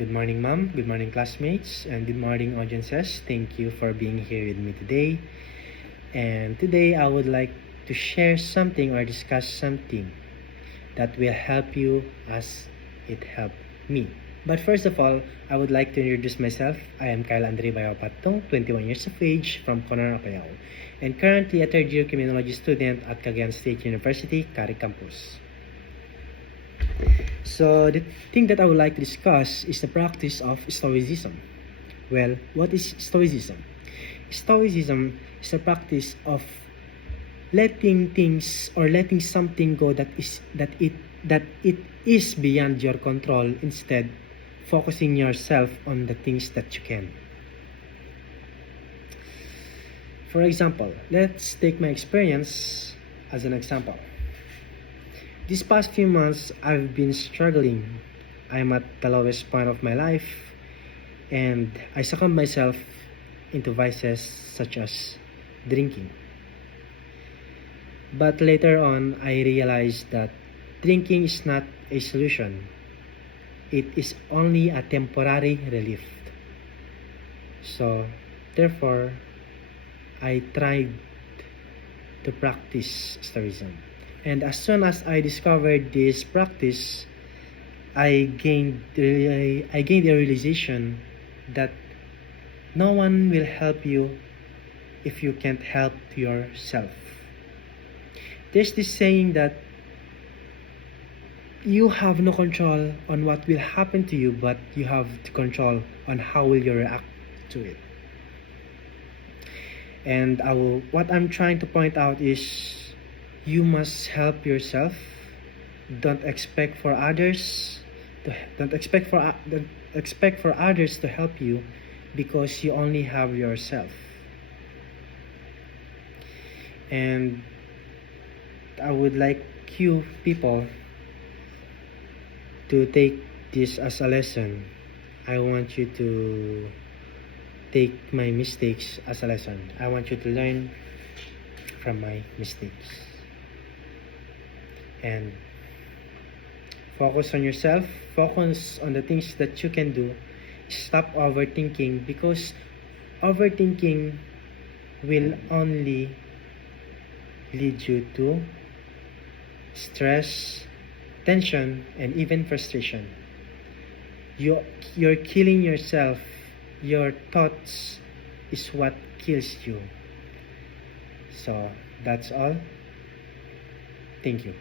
Good morning, ma'am. Good morning, classmates. And good morning, audiences. Thank you for being here with me today. And today, I would like to share something or discuss something that will help you as it helped me. But first of all, I would like to introduce myself. I am Kyle Andre Bayopatong, 21 years of age, from Conar, Apayao, and currently a third-year criminology student at Cagayan State University, Cari Campus. So the thing that I would like to discuss is the practice of Stoicism. Well, what is Stoicism? Stoicism is the practice of letting things or letting something go that it is beyond your control, instead focusing yourself on the things that you can. For example, let's take my experience as an example. These past few months, I've been struggling. I'm at the lowest point of my life, and I succumb myself into vices such as drinking. But later on, I realized that drinking is not a solution. It is only a temporary relief. So, therefore, I tried to practice Stoicism. And as soon as I discovered this practice, I gained a realization that no one will help you if you can't help yourself. There's this saying that you have no control on what will happen to you, but you have the control on how will you react to it. And what I'm trying to point out is you must help yourself. Don't expect for others to help you, because you only have yourself. And I would like you people to take this as a lesson. I want you to take my mistakes as a lesson. I want you to learn from my mistakes. And focus on yourself, focus on the things that you can do. Stop overthinking, because overthinking will only lead you to stress, tension, and even frustration. You're killing yourself. Your thoughts is what kills you. So that's all. Thank you.